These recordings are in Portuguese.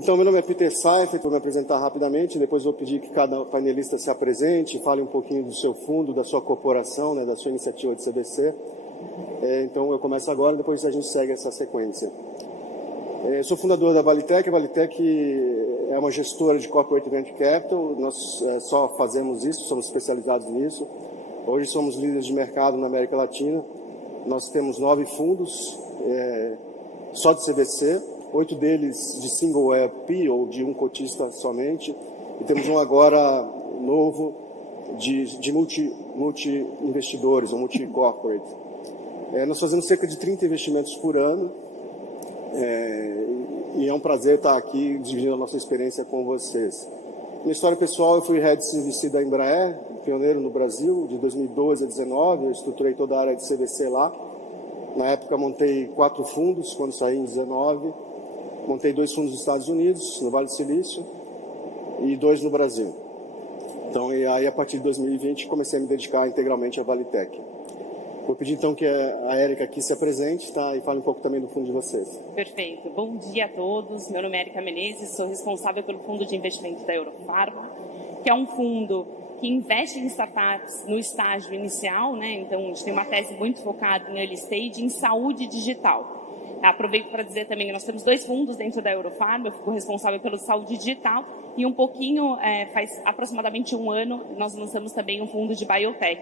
Então, meu nome é Peter Seifert, vou me apresentar rapidamente, depois vou pedir que cada painelista se apresente, fale um pouquinho do seu fundo, da sua corporação, né, da sua iniciativa de CVC. Então, eu começo agora, depois a gente segue essa sequência. Sou fundador da Valitec. A Valitec é uma gestora de Corporate Venture Capital, nós só fazemos isso, somos especializados nisso. Hoje somos líderes de mercado na América Latina, nós temos 9 fundos, só de CVC, 8 deles de single LP, ou de um cotista somente, e temos um agora novo de multi-investidores, ou multi-corporate. Nós fazemos cerca de 30 investimentos por ano, e é um prazer estar aqui dividindo a nossa experiência com vocês. Minha história pessoal, eu fui head de CVC da Embraer, pioneiro no Brasil, de 2012 a 2019, eu estruturei toda a área de CVC lá. Na época montei 4 fundos, quando saí em 2019. Montei 2 fundos nos Estados Unidos, no Vale do Silício, e 2 no Brasil. Então, e aí, a partir de 2020, comecei a me dedicar integralmente à Valitec. Vou pedir, então, que a Érica aqui se apresente, tá? E fale um pouco também do fundo de vocês. Perfeito. Bom dia a todos. Meu nome é Érica Menezes, sou responsável pelo fundo de investimento da Eurofarma, que é um fundo que investe em startups no estágio inicial, né? Então, a gente tem uma tese muito focada em early stage, em saúde digital. Aproveito para dizer também que nós temos 2 fundos dentro da Eurofarma, eu fico responsável pelo saúde digital e um pouquinho, faz aproximadamente 1 ano, nós lançamos também um fundo de biotech.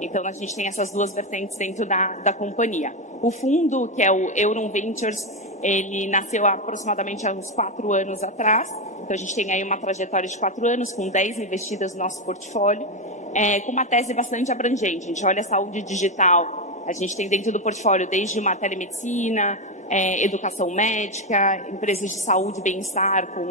Então, a gente tem essas 2 vertentes dentro da companhia. O fundo, que é o Euron Ventures, ele nasceu aproximadamente há uns 4 anos atrás. Então, a gente tem aí uma trajetória de 4 anos, com 10 investidas no nosso portfólio, com uma tese bastante abrangente. A gente olha a saúde digital, a gente tem dentro do portfólio desde uma telemedicina, educação médica, empresas de saúde e bem-estar com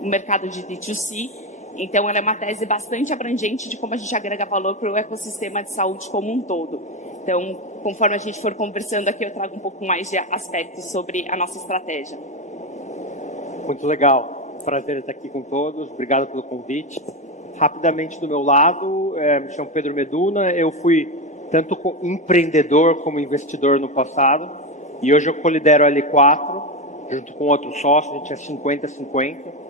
o mercado de D2C. Então, ela é uma tese bastante abrangente de como a gente agrega valor para o ecossistema de saúde como um todo. Então, conforme a gente for conversando aqui, eu trago um pouco mais de aspectos sobre a nossa estratégia. Muito legal. Prazer estar aqui com todos. Obrigado pelo convite. Rapidamente do meu lado, me chamo Pedro Meduna. Eu fui tanto empreendedor como investidor no passado. E hoje eu colidero a L4, junto com outro sócio, a gente é 50-50.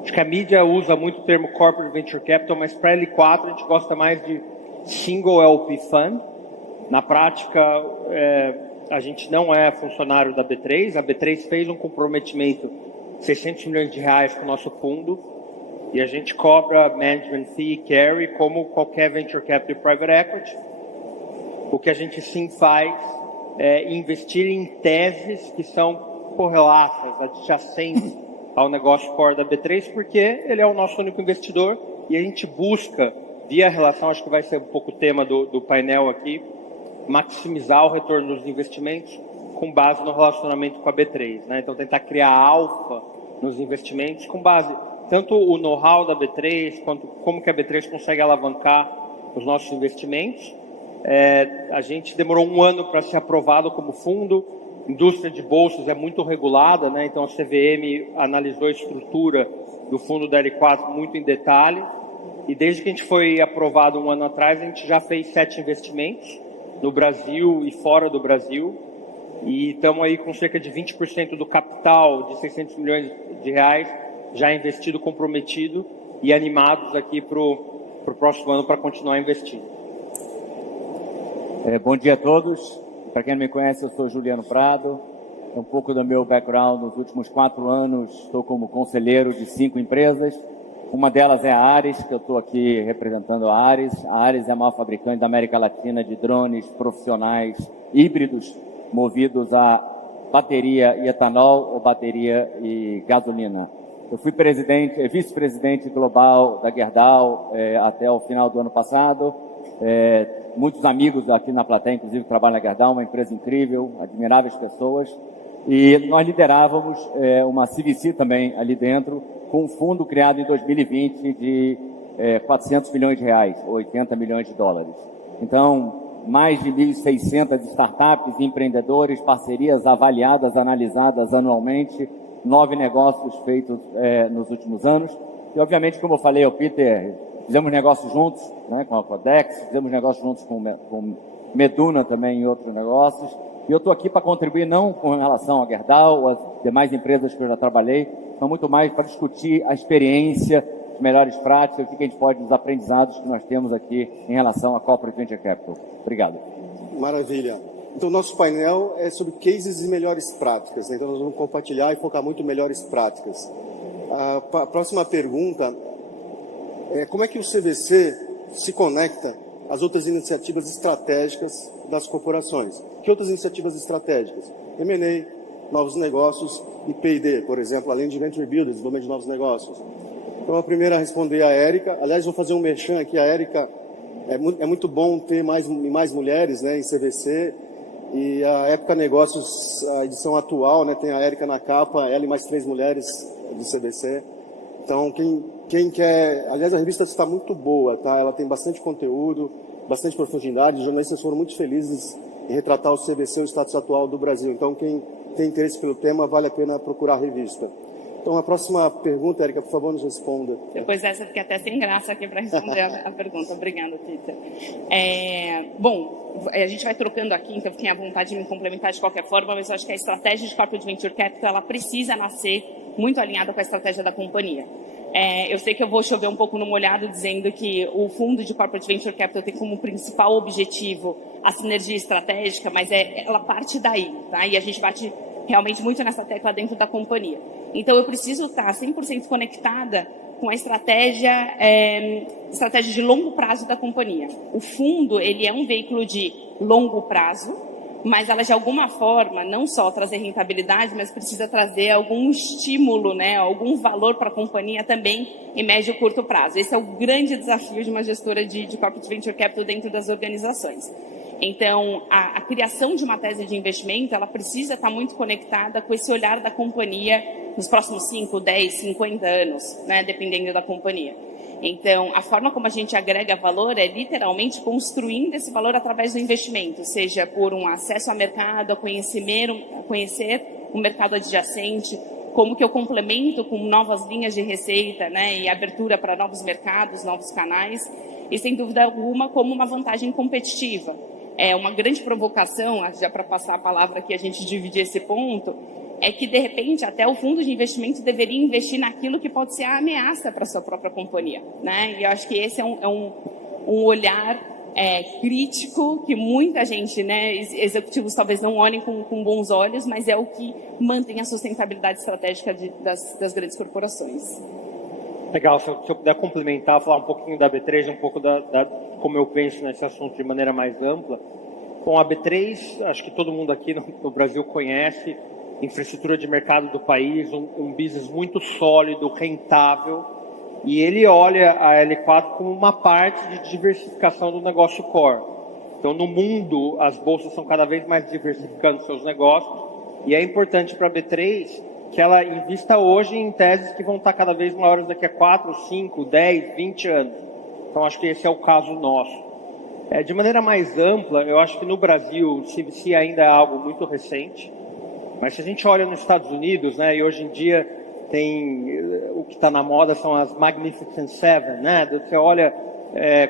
Acho que a mídia usa muito o termo Corporate Venture Capital, mas para L4 a gente gosta mais de Single LP Fund. Na prática, a gente não é funcionário da B3. A B3 fez um comprometimento de 600 milhões de reais com o nosso fundo e a gente cobra management fee e carry como qualquer Venture Capital e Private Equity. O que a gente sim faz é investir em teses que são correlatas, adjacentes ao negócio core da B3, porque ele é o nosso único investidor e a gente busca, via relação, acho que vai ser um pouco o tema do painel aqui, maximizar o retorno dos investimentos com base no relacionamento com a B3, né? Então, tentar criar alfa nos investimentos com base tanto o know-how da B3, quanto como que a B3 consegue alavancar os nossos investimentos. A gente demorou 1 ano para ser aprovado como fundo. Indústria de bolsas é muito regulada, né? Então a CVM analisou a estrutura do fundo da L4 muito em detalhe. E desde que a gente foi aprovado 1 ano atrás, a gente já fez 7 investimentos no Brasil e fora do Brasil. E estamos aí com cerca de 20% do capital de 600 milhões de reais já investido, comprometido e animados aqui para o próximo ano para continuar investindo. Bom dia a todos. Para quem não me conhece, eu sou Juliano Prado. Um pouco do meu background, nos últimos 4 anos, estou como conselheiro de 5 empresas. Uma delas é a Ares, que eu estou aqui representando a Ares. A Ares é a maior fabricante da América Latina de drones profissionais híbridos, movidos a bateria e etanol ou bateria e gasolina. Eu fui vice-presidente global da Gerdau até o final do ano passado. Muitos amigos aqui na plateia, inclusive, trabalham na Gerdau, uma empresa incrível, admiráveis pessoas. E nós liderávamos uma CVC também ali dentro, com um fundo criado em 2020 de 400 milhões de reais, 80 milhões de dólares. Então, mais de 1.600 startups, empreendedores, parcerias avaliadas, analisadas anualmente, 9 negócios feitos nos últimos anos. E, obviamente, como eu falei ao Peter, fizemos negócios juntos, né, com a Codex, fizemos negócios juntos com Meduna também em outros negócios. E eu estou aqui para contribuir não com relação à Gerdau, às demais empresas que eu já trabalhei, mas muito mais para discutir a experiência, as melhores práticas, o que a gente pode, os aprendizados que nós temos aqui em relação à Corporate Venture Capital. Obrigado. Maravilha. Então, nosso painel é sobre cases e melhores práticas, né? Então, nós vamos compartilhar e focar muito em melhores práticas. A próxima pergunta é como é que o CVC se conecta às outras iniciativas estratégicas das corporações? Que outras iniciativas estratégicas? M&A, novos negócios e P&D, por exemplo, além de Venture Builders, desenvolvimento de novos negócios. Então, a primeira a responder é a Érica. Aliás, vou fazer um merchan aqui. A Érica, é muito bom ter mais mulheres, né, em CVC. E a Época Negócios, a edição atual, né, tem a Érica na capa, ela e mais 3 mulheres do CVC. Então, quem quer... Aliás, a revista está muito boa, tá? Ela tem bastante conteúdo, bastante profundidade. Os jornalistas foram muito felizes em retratar o CVC, o status atual do Brasil. Então, quem tem interesse pelo tema, vale a pena procurar a revista. Então, a próxima pergunta, Érica, por favor, nos responda. Depois dessa, fiquei até sem graça aqui para responder a pergunta. Obrigada, Peter. Bom, a gente vai trocando aqui, então fiquem à vontade de me complementar de qualquer forma, mas eu acho que a estratégia de Corporate Venture Capital, ela precisa nascer muito alinhada com a estratégia da companhia. Eu sei que eu vou chover um pouco no molhado dizendo que o fundo de Corporate Venture Capital tem como principal objetivo a sinergia estratégica, mas ela parte daí, tá? E a gente bate realmente muito nessa tecla dentro da companhia. Então, eu preciso estar 100% conectada com a estratégia de longo prazo da companhia. O fundo, ele é um veículo de longo prazo, mas ela, de alguma forma, não só trazer rentabilidade, mas precisa trazer algum estímulo, né, algum valor para a companhia também em médio e curto prazo. Esse é o grande desafio de uma gestora de Corporate Venture Capital dentro das organizações. Então, a criação de uma tese de investimento, ela precisa estar muito conectada com esse olhar da companhia nos próximos 5, 10, 50 anos, né, dependendo da companhia. Então, a forma como a gente agrega valor é literalmente construindo esse valor através do investimento, seja por um acesso ao mercado, a conhecer o mercado adjacente, como que eu complemento com novas linhas de receita, né, e abertura para novos mercados, novos canais, e sem dúvida alguma como uma vantagem competitiva. É uma grande provocação, já para passar a palavra aqui, a gente dividir esse ponto, é que, de repente, até o fundo de investimento deveria investir naquilo que pode ser a ameaça para a sua própria companhia, né? E eu acho que esse é um olhar crítico que muita gente, né, executivos talvez não olhem com bons olhos, mas é o que mantém a sustentabilidade estratégica das grandes corporações. Legal, se eu puder complementar, falar um pouquinho da B3, um pouco como eu penso nesse assunto de maneira mais ampla. Bom, a B3, acho que todo mundo aqui no Brasil conhece, infraestrutura de mercado do país, um business muito sólido, rentável, e ele olha a L4 como uma parte de diversificação do negócio core. Então, no mundo, as bolsas estão cada vez mais diversificando seus negócios, e é importante para a B3 que ela invista hoje em teses que vão estar cada vez maiores daqui a 4, 5, 10, 20 anos. Então, acho que esse é o caso nosso. De maneira mais ampla, eu acho que no Brasil, o CVC ainda é algo muito recente, mas se a gente olha nos Estados Unidos, né, e hoje em dia o que está na moda são as Magnificent Seven, né? Você olha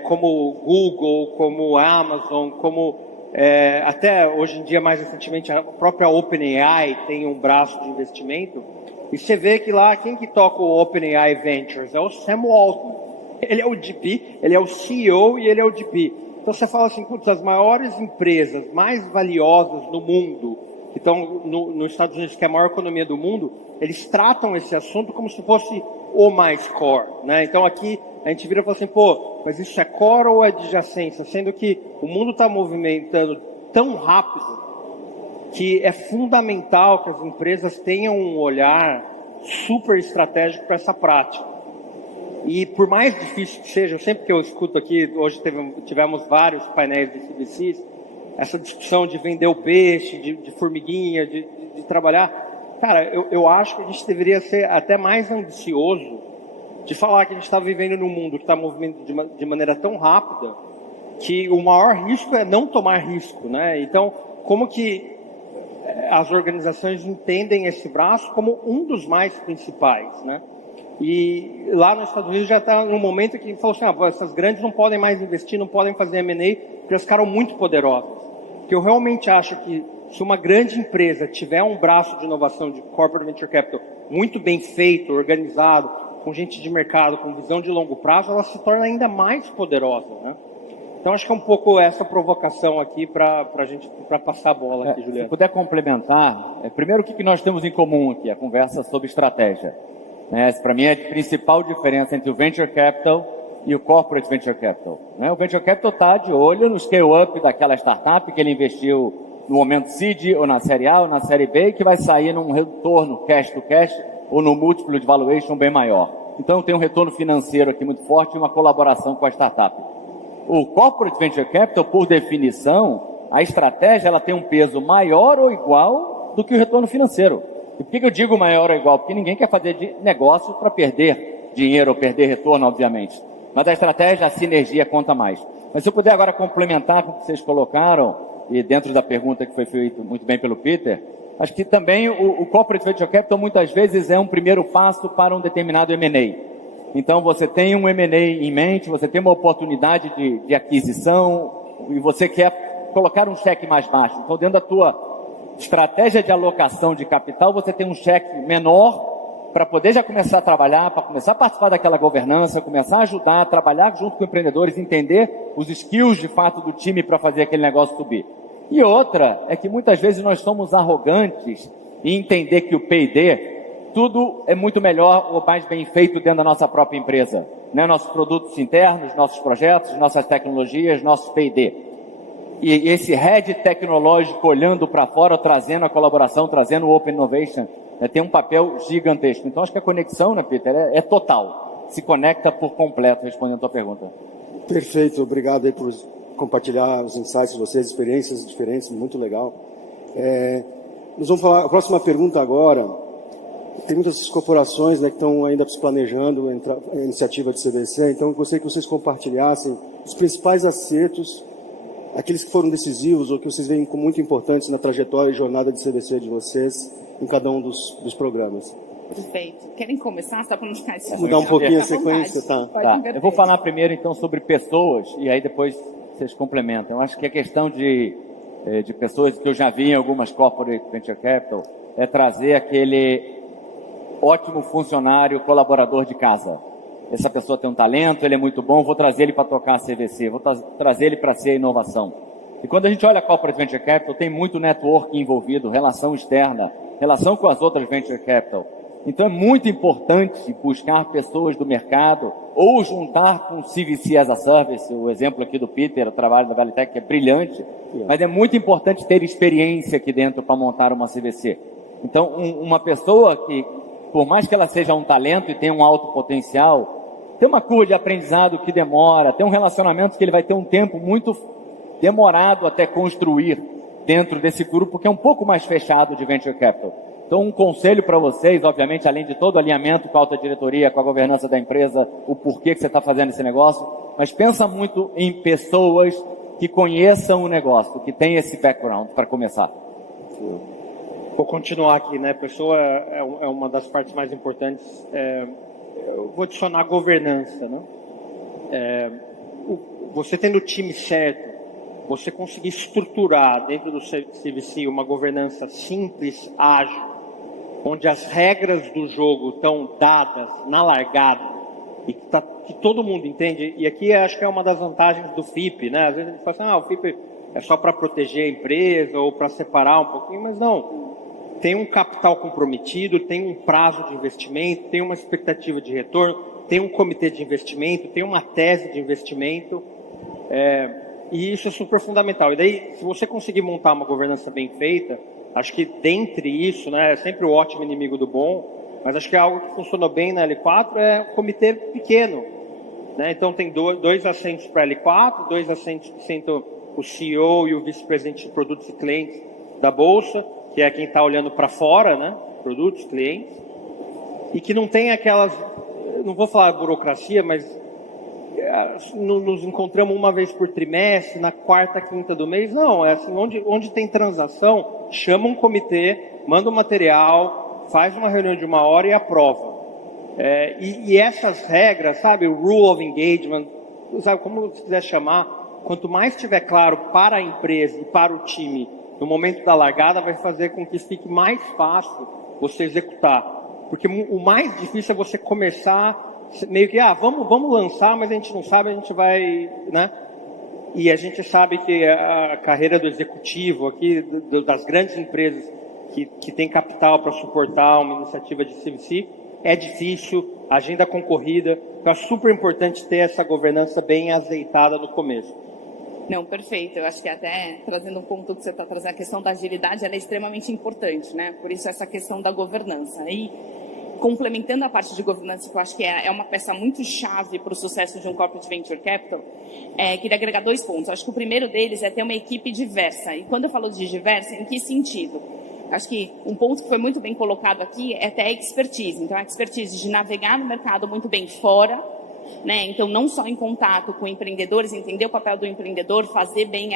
como Google, como Amazon, como até hoje em dia, mais recentemente, a própria OpenAI tem um braço de investimento, e você vê que lá, quem que toca o OpenAI Ventures? É o Sam Altman. Ele é o GP, ele é o CEO e ele é o GP. Então você fala assim, putz, as maiores empresas mais valiosas no mundo, que estão nos Estados Unidos, que é a maior economia do mundo, eles tratam esse assunto como se fosse o mais core, né? Então aqui a gente vira e fala assim, pô, mas isso é core ou é adjacência? Sendo que o mundo está movimentando tão rápido que é fundamental que as empresas tenham um olhar super estratégico para essa prática. E por mais difícil que seja, sempre que eu escuto aqui, hoje tivemos vários painéis de CVCs, essa discussão de vender o peixe, de formiguinha, de trabalhar. Cara, eu acho que a gente deveria ser até mais ambicioso de falar que a gente está vivendo num mundo que está movimentando de maneira tão rápida que o maior risco é não tomar risco, né? Então, como que as organizações entendem esse braço como um dos mais principais, né? E lá nos Estados Unidos já está num momento que falou assim, essas grandes não podem mais investir, não podem fazer M&A, porque elas ficaram muito poderosas. Porque eu realmente acho que se uma grande empresa tiver um braço de inovação de corporate venture capital muito bem feito, organizado, com gente de mercado, com visão de longo prazo, ela se torna ainda mais poderosa, né? Então acho que é um pouco essa provocação aqui para passar a bola aqui, Juliano. Se puder complementar, primeiro o que nós temos em comum aqui, a conversa sobre estratégia. Para mim é a principal diferença entre o venture capital e o corporate venture capital. O venture capital está de olho no scale-up daquela startup que ele investiu no momento seed, ou na série A, ou na série B, que vai sair num retorno cash to cash, ou no múltiplo de valuation bem maior. Então tem um retorno financeiro aqui muito forte e uma colaboração com a startup. O corporate venture capital, por definição, a estratégia ela tem um peso maior ou igual do que o retorno financeiro. E por que eu digo maior ou igual? Porque ninguém quer fazer negócio para perder dinheiro ou perder retorno, obviamente. Mas a estratégia, a sinergia conta mais. Mas se eu puder agora complementar com o que vocês colocaram, e dentro da pergunta que foi feita muito bem pelo Peter, acho que também o corporate venture capital muitas vezes é um primeiro passo para um determinado M&A. Então você tem um M&A em mente, você tem uma oportunidade de aquisição e você quer colocar um cheque mais baixo. Então dentro da tua estratégia de alocação de capital, você tem um cheque menor para poder já começar a trabalhar, para começar a participar daquela governança, começar a ajudar, a trabalhar junto com empreendedores, entender os skills de fato do time para fazer aquele negócio subir. E outra é que muitas vezes nós somos arrogantes em entender que o P&D, tudo é muito melhor ou mais bem feito dentro da nossa própria empresa. Nossos produtos internos, nossos projetos, nossas tecnologias, nossos P&D. E esse head tecnológico olhando para fora, trazendo a colaboração, trazendo o Open Innovation, tem um papel gigantesco. Então acho que a conexão, Peter, é total. Se conecta por completo, respondendo a tua pergunta. Perfeito, obrigado aí por compartilhar os insights de vocês, experiências diferentes, muito legal. Nós vamos falar, a próxima pergunta agora, tem muitas corporações que estão ainda planejando a iniciativa de CVC, então eu gostaria que vocês compartilhassem os principais acertos, aqueles que foram decisivos ou que vocês veem como muito importantes na trajetória e jornada de CVC de vocês em cada um dos programas. Perfeito. Querem começar só para não ficar esse mudar um pouquinho a sequência, tá? Eu vou falar primeiro então sobre pessoas e aí depois vocês complementam. Eu acho que a questão de pessoas que eu já vi em algumas corporate venture capital é trazer aquele ótimo funcionário, colaborador de casa. Essa pessoa tem um talento, ele é muito bom, vou trazer ele para tocar a CVC, vou trazer ele para ser inovação. E quando a gente olha a corporate venture capital, tem muito network envolvido, relação externa, relação com as outras venture capital. Então é muito importante buscar pessoas do mercado ou juntar com o CVC as a Service, o exemplo aqui do Peter, o trabalho da Valitec, que é brilhante, mas é muito importante ter experiência aqui dentro para montar uma CVC. Então, uma pessoa que, por mais que ela seja um talento e tenha um alto potencial, tem uma curva de aprendizado que demora, tem um relacionamento que ele vai ter um tempo muito demorado até construir dentro desse grupo, que é um pouco mais fechado de Venture Capital. Então, um conselho para vocês, obviamente, além de todo o alinhamento com a alta diretoria, com a governança da empresa, o porquê que você está fazendo esse negócio, mas pensa muito em pessoas que conheçam o negócio, que tem esse background, para começar. Vou continuar aqui, né? Pessoa é uma das partes mais importantes. Eu vou adicionar governança, né? Você tendo o time certo, você conseguir estruturar dentro do CVC uma governança simples, ágil, onde as regras do jogo estão dadas na largada e que todo mundo entende. E aqui acho que é uma das vantagens do FIP, né? Às vezes a gente fala assim, o FIP é só para proteger a empresa ou para separar um pouquinho, mas não. Tem um capital comprometido, tem um prazo de investimento, tem uma expectativa de retorno, tem um comitê de investimento, tem uma tese de investimento, e isso é super fundamental. E daí, se você conseguir montar uma governança bem feita, acho que dentre isso, né, é sempre o ótimo inimigo do bom, mas acho que é algo que funcionou bem na L4 é um comitê pequeno, né? Então tem dois assentos para L4, 2 assentos que sentam o CEO e o vice-presidente de produtos e clientes da Bolsa, que é quem está olhando para fora, né? Produtos, clientes, e que não tem aquelas, não vou falar burocracia, mas nos encontramos uma vez por trimestre, na quarta, quinta do mês. Não, é assim, onde tem transação, chama um comitê, manda um material, faz uma reunião de 1 hora e aprova. E essas regras, sabe, o rule of engagement, sabe, como você quiser chamar, quanto mais estiver claro para a empresa e para o time no momento da largada, vai fazer com que fique mais fácil você executar. Porque o mais difícil é você começar meio que, vamos lançar, mas a gente não sabe, a gente vai, né? E a gente sabe que a carreira do executivo aqui, das grandes empresas que tem capital para suportar uma iniciativa de CVC, é difícil, agenda concorrida, então é super importante ter essa governança bem azeitada no começo. Não, perfeito. Eu acho que até trazendo um ponto que você está trazendo, a questão da agilidade, ela é extremamente importante, né? Por isso essa questão da governança. E complementando a parte de governança, que eu acho que é uma peça muito chave para o sucesso de um corporate venture capital, queria agregar 2 pontos. Eu acho que o primeiro deles é ter uma equipe diversa. E quando eu falo de diversa, em que sentido? Acho que um ponto que foi muito bem colocado aqui é até a expertise. Então, a expertise de navegar no mercado muito bem fora, né? Então, não só em contato com empreendedores, entender o papel do empreendedor, fazer bem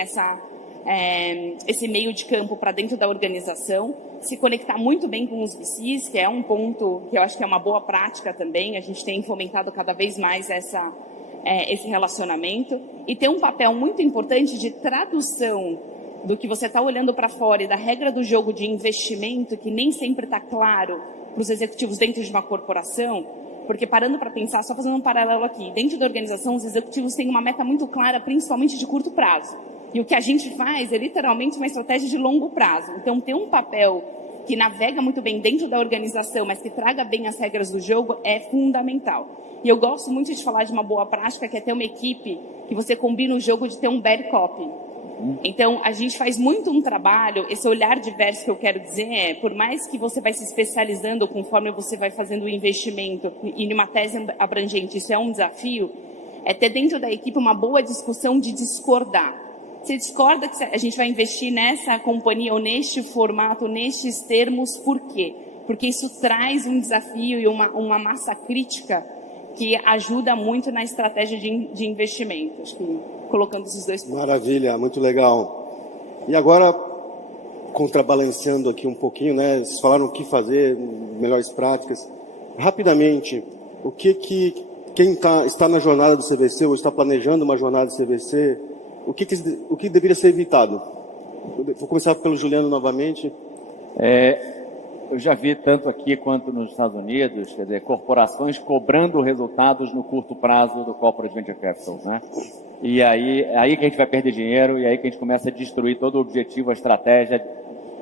esse meio de campo para dentro da organização, se conectar muito bem com os VCs, que é um ponto que eu acho que é uma boa prática também. A gente tem fomentado cada vez mais esse relacionamento e ter um papel muito importante de tradução do que você está olhando para fora e da regra do jogo de investimento, que nem sempre está claro para os executivos dentro de uma corporação. Porque parando para pensar, só fazendo um paralelo aqui, dentro da organização os executivos têm uma meta muito clara, principalmente de curto prazo. E o que a gente faz é literalmente uma estratégia de longo prazo. Então, ter um papel que navega muito bem dentro da organização, mas que traga bem as regras do jogo, é fundamental. E eu gosto muito de falar de uma boa prática, que é ter uma equipe que você combina o jogo de ter um bad copy. Então, a gente faz muito um trabalho, esse olhar diverso que eu quero dizer por mais que você vai se especializando conforme você vai fazendo o investimento e numa tese abrangente, isso é um desafio, é ter dentro da equipe uma boa discussão de discordar. Você discorda que a gente vai investir nessa companhia ou neste formato, nestes termos, por quê? Porque isso traz um desafio e uma massa crítica que ajuda muito na estratégia de investimento. Acho que colocando esses 2 pontos. Maravilha, muito legal. E agora, contrabalanceando aqui um pouquinho, né? Vocês falaram o que fazer, melhores práticas. Rapidamente, quem está na jornada do CVC ou está planejando uma jornada do CVC, o que deveria ser evitado? Vou começar pelo Juliano novamente. Eu já vi tanto aqui quanto nos Estados Unidos, quer dizer, corporações cobrando resultados no curto prazo do corporate venture capital, né? E aí que a gente vai perder dinheiro e aí que a gente começa a destruir todo o objetivo, a estratégia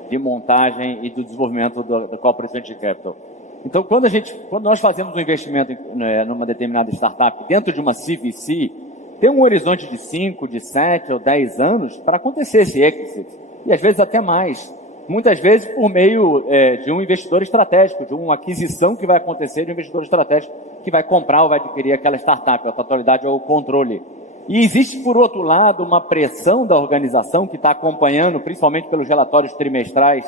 de montagem e do desenvolvimento do corporate venture capital. Então, quando nós fazemos um investimento numa determinada startup dentro de uma CVC, tem um horizonte de 5, de 7 ou 10 anos para acontecer esse exit, e às vezes até mais. Muitas vezes por meio de um investidor estratégico, de uma aquisição que vai acontecer de um investidor estratégico que vai comprar ou vai adquirir aquela startup, a totalidade ou o controle. E existe, por outro lado, uma pressão da organização que está acompanhando, principalmente pelos relatórios trimestrais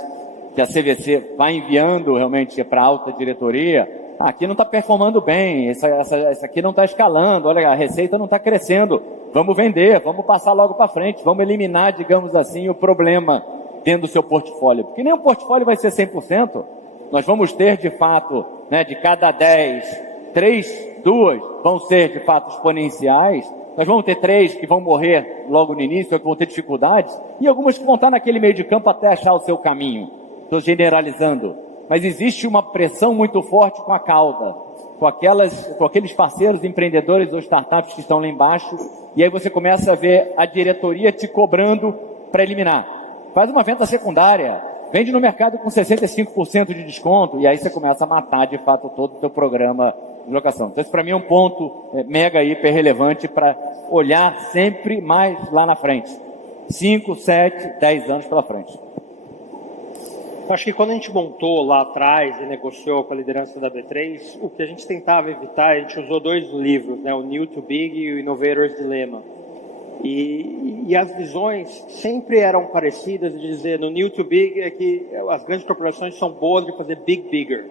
que a CVC vai enviando realmente para a alta diretoria. Aqui não está performando bem, essa aqui não está escalando, olha, a receita não está crescendo, vamos vender, vamos passar logo para frente, vamos eliminar, digamos assim, o problema dentro do seu portfólio. Porque nem o portfólio vai ser 100%, nós vamos ter, de fato, né, de cada 10, 3, 2 vão ser, de fato, exponenciais, nós vamos ter 3 que vão morrer logo no início, ou que vão ter dificuldades, e algumas que vão estar naquele meio de campo até achar o seu caminho. Estou generalizando. Mas existe uma pressão muito forte com a cauda, com aqueles parceiros empreendedores ou startups que estão lá embaixo, e aí você começa a ver a diretoria te cobrando para eliminar. Faz uma venda secundária, vende no mercado com 65% de desconto, e aí você começa a matar, de fato, todo o seu programa de locação. Então, esse para mim é um ponto mega hiper relevante para olhar sempre mais lá na frente. 5, 7, 10 anos pela frente. Acho que quando a gente montou lá atrás e negociou com a liderança da B3, o que a gente tentava evitar, a gente usou 2 livros, né, o New to Big e o Innovator's Dilemma. E as visões sempre eram parecidas, de dizer, no New to Big é que as grandes corporações são boas de fazer big bigger.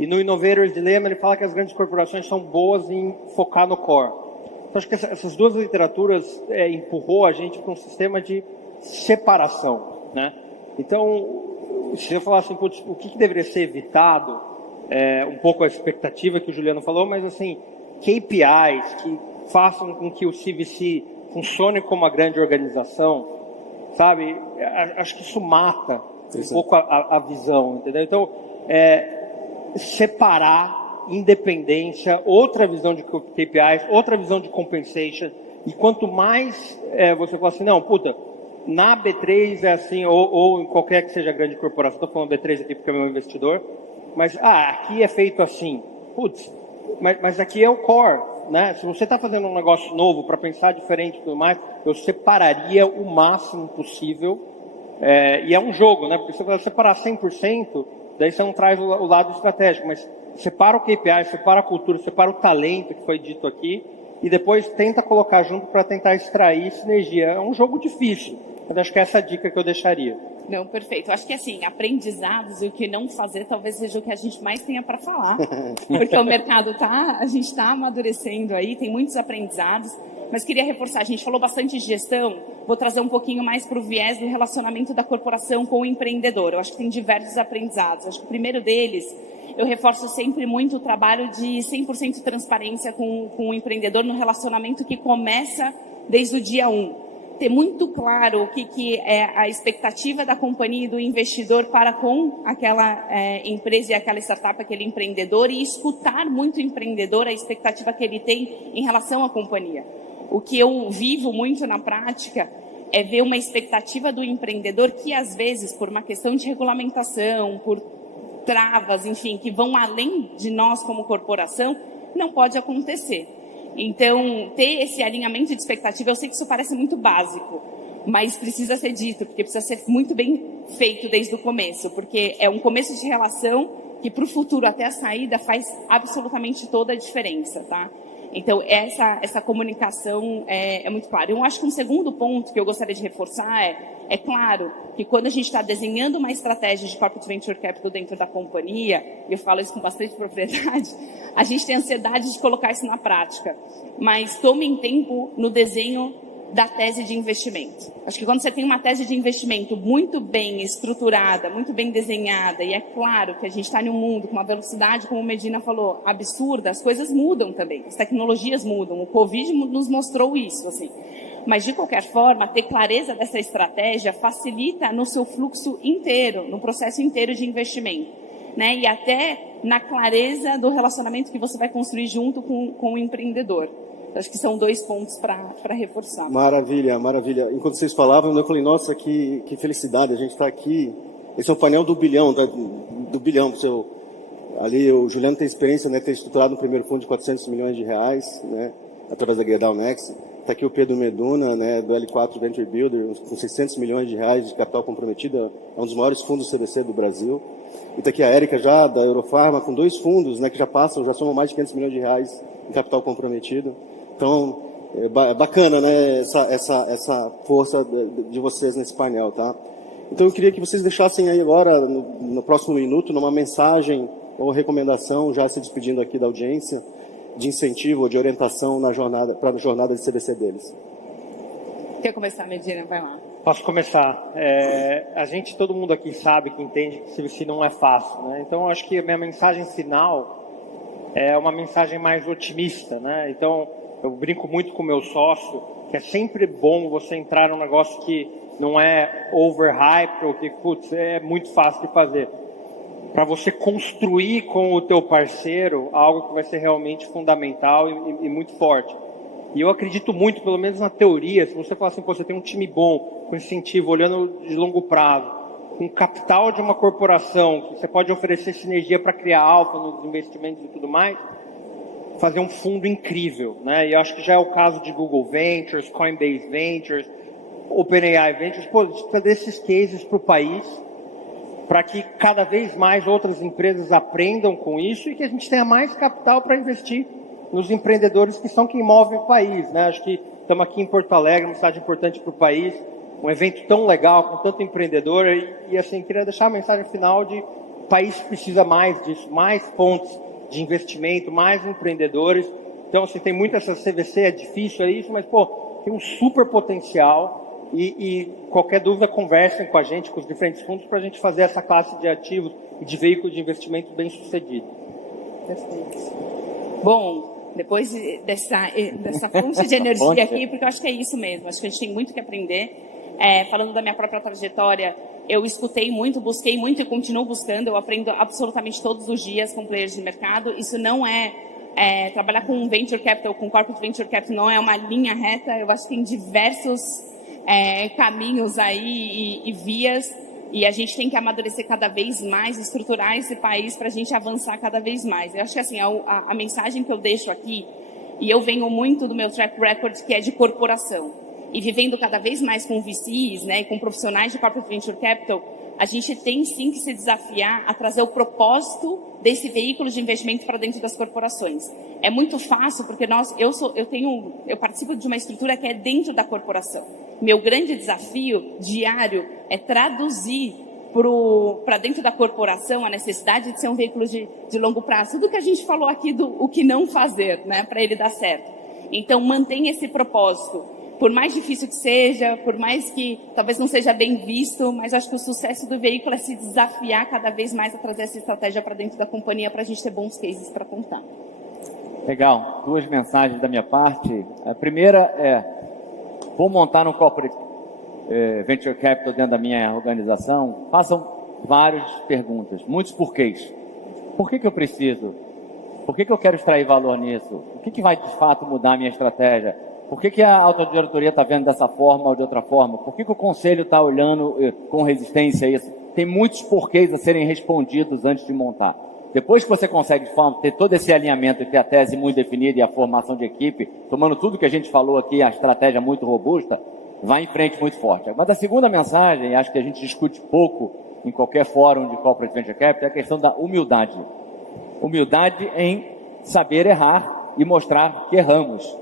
E no Innovator's Dilemma ele fala que as grandes corporações são boas em focar no core. Então acho que essas 2 literaturas empurrou a gente para um sistema de separação, né? Então, se eu falar assim, putz, o que deveria ser evitado, um pouco a expectativa que o Juliano falou, mas assim, KPIs que façam com que o CVC funcione como uma grande organização, sabe? Acho que isso mata um pouco a visão, entendeu? Então, separar independência, outra visão de KPIs, outra visão de compensation, e quanto mais você fala assim, não, puta, na B3 é assim, ou em qualquer que seja grande corporação, estou falando B3 aqui porque é meu investidor, mas aqui é feito assim, putz, mas aqui é o core, né? Se você está fazendo um negócio novo para pensar diferente e tudo mais, eu separaria o máximo possível, e é um jogo, né? Porque se você separar 100%, daí você não traz o lado estratégico, mas separa o KPI, separa a cultura, separa o talento que foi dito aqui, e depois tenta colocar junto para tentar extrair sinergia. É um jogo difícil, mas acho que é essa a dica que eu deixaria. Não, perfeito. Acho que assim, aprendizados e o que não fazer talvez seja o que a gente mais tenha para falar, porque o mercado a gente está amadurecendo aí, tem muitos aprendizados, mas queria reforçar, a gente falou bastante de gestão, vou trazer um pouquinho mais para o viés do relacionamento da corporação com o empreendedor. Eu acho que tem diversos aprendizados. Acho que o primeiro deles, eu reforço sempre muito o trabalho de 100% transparência com o empreendedor no relacionamento que começa desde o dia 1. Ter muito claro o que é a expectativa da companhia e do investidor para com aquela empresa e aquela startup, aquele empreendedor, e escutar muito o empreendedor, a expectativa que ele tem em relação à companhia. O que eu vivo muito na prática é ver uma expectativa do empreendedor que, às vezes, por uma questão de regulamentação, por travas, enfim, que vão além de nós como corporação, não pode acontecer. Então, ter esse alinhamento de expectativa, eu sei que isso parece muito básico, mas precisa ser dito, porque precisa ser muito bem feito desde o começo, porque é um começo de relação que para o futuro, até a saída, faz absolutamente toda a diferença, tá? Então, essa comunicação é muito clara. Eu acho que um segundo ponto que eu gostaria de reforçar é claro que quando a gente está desenhando uma estratégia de Corporate Venture Capital dentro da companhia, e eu falo isso com bastante propriedade, a gente tem ansiedade de colocar isso na prática, mas tomem tempo no desenho da tese de investimento. Acho que quando você tem uma tese de investimento muito bem estruturada, muito bem desenhada, e é claro que a gente está em um mundo com uma velocidade, como o Medina falou, absurda, as coisas mudam também, as tecnologias mudam, o Covid nos mostrou isso, assim. Mas, de qualquer forma, ter clareza dessa estratégia facilita no seu fluxo inteiro, no processo inteiro de investimento, né? E até na clareza do relacionamento que você vai construir junto com o empreendedor. Acho que são 2 pontos para reforçar. Maravilha, maravilha. Enquanto vocês falavam, eu falei, nossa, que felicidade, a gente está aqui. Esse é o painel do bilhão, do bilhão. Ali o Juliano tem experiência, né, ter estruturado um primeiro fundo de 400 milhões de reais, né, através da Gerdau Next. Está aqui o Pedro Meduna, né, do L4 Venture Builder, com 600 milhões de reais de capital comprometido, é um dos maiores fundos CVC do Brasil. E está aqui a Érica já, da Eurofarma, com 2 fundos, né, que já somam mais de 500 milhões de reais em capital comprometido. Então, é bacana, né, essa força de vocês nesse painel, tá? Então, eu queria que vocês deixassem aí agora, no próximo minuto, uma mensagem ou recomendação, já se despedindo aqui da audiência, de incentivo ou de orientação para a jornada de CVC deles. Quer começar, Medina? Vai lá. Posso começar. Todo mundo aqui sabe, que entende que CVC não é fácil, né? Então, eu acho que a minha mensagem final é uma mensagem mais otimista, né? Então, eu brinco muito com o meu sócio, que é sempre bom você entrar num negócio que não é overhype, ou que, putz, é muito fácil de fazer. Para você construir com o teu parceiro algo que vai ser realmente fundamental e muito forte. E eu acredito muito, pelo menos na teoria, se você falar assim, pô, você tem um time bom, com incentivo, olhando de longo prazo, com capital de uma corporação, que você pode oferecer sinergia para criar alfa nos investimentos e tudo mais, fazer um fundo incrível, né? E eu acho que já é o caso de Google Ventures, Coinbase Ventures, OpenAI Ventures. Pô, a gente precisa desses cases para o país, para que cada vez mais outras empresas aprendam com isso e que a gente tenha mais capital para investir nos empreendedores que são quem move o país, né? Acho que estamos aqui em Porto Alegre, uma cidade importante para o país, um evento tão legal, com tanto empreendedor, e assim, queria deixar a mensagem final de o país precisa mais disso, mais pontos de investimento, mais empreendedores. Então, assim, tem muito essa CVC, é difícil, é isso, mas, pô, tem um super potencial e qualquer dúvida, conversem com a gente, com os diferentes fundos, para a gente fazer essa classe de ativos e de veículos de investimento bem sucedido. Perfeito. Bom, depois dessa fonte de energia aqui, porque eu acho que é isso mesmo, acho que a gente tem muito que aprender. Falando da minha própria trajetória, eu escutei muito, busquei muito e continuo buscando, eu aprendo absolutamente todos os dias com players de mercado. Isso não trabalhar com venture capital, com corporate venture capital não é uma linha reta, eu acho que tem diversos caminhos aí e vias, e a gente tem que amadurecer cada vez mais, estruturar esse país para a gente avançar cada vez mais. Eu acho que assim, a mensagem que eu deixo aqui, e eu venho muito do meu track record, que é de corporação, e vivendo cada vez mais com VCs, né, e com profissionais de corporate venture capital, a gente tem sim que se desafiar a trazer o propósito desse veículo de investimento para dentro das corporações. É muito fácil, porque eu participo de uma estrutura que é dentro da corporação. Meu grande desafio diário é traduzir para dentro da corporação a necessidade de ser um veículo de longo prazo. Tudo que a gente falou aqui o que não fazer, né, para ele dar certo. Então, mantenha esse propósito. Por mais difícil que seja, por mais que talvez não seja bem visto, mas acho que o sucesso do veículo é se desafiar cada vez mais a trazer essa estratégia para dentro da companhia para a gente ter bons cases para contar. Legal. 2 mensagens da minha parte. A primeira é, vou montar um corporate venture capital dentro da minha organização. Façam várias perguntas, muitos porquês. Por que eu preciso? Por que eu quero extrair valor nisso? O que vai de fato mudar a minha estratégia? Por que a autodiretoria está vendo dessa forma ou de outra forma? Por que o conselho está olhando com resistência a isso? Tem muitos porquês a serem respondidos antes de montar. Depois que você consegue ter todo esse alinhamento e ter a tese muito definida e a formação de equipe, tomando tudo que a gente falou aqui, a estratégia muito robusta, vai em frente muito forte. Mas a segunda mensagem, acho que a gente discute pouco em qualquer fórum de Corporate Venture Capital, é a questão da humildade. Humildade em saber errar e mostrar que erramos.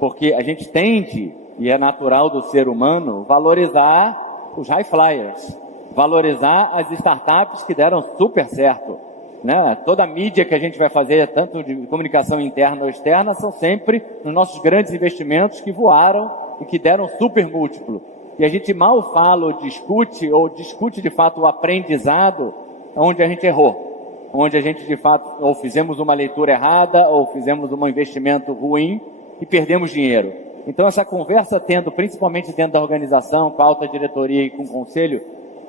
Porque a gente tende, e é natural do ser humano, valorizar os high flyers, valorizar as startups que deram super certo, né? Toda a mídia que a gente vai fazer, tanto de comunicação interna ou externa, são sempre nos nossos grandes investimentos que voaram e que deram super múltiplo. E a gente mal fala ou discute de fato o aprendizado onde a gente errou, onde a gente de fato ou fizemos uma leitura errada ou fizemos um investimento ruim e perdemos dinheiro. Então essa conversa principalmente dentro da organização, com a alta diretoria e com o conselho,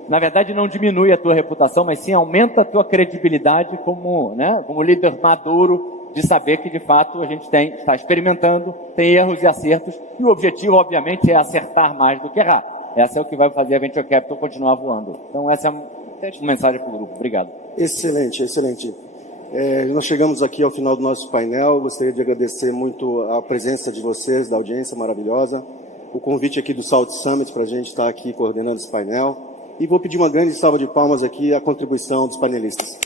na verdade não diminui a tua reputação, mas sim aumenta a tua credibilidade como líder maduro, de saber que de fato a gente está experimentando, tem erros e acertos, e o objetivo obviamente é acertar mais do que errar. Essa é o que vai fazer a Venture Capital continuar voando. Então essa é uma mensagem para o grupo. Obrigado. Excelente, excelente. Nós chegamos aqui ao final do nosso painel. Gostaria de agradecer muito a presença de vocês, da audiência maravilhosa, o convite aqui do South Summit para a gente estar aqui coordenando esse painel. E vou pedir uma grande salva de palmas aqui à contribuição dos panelistas.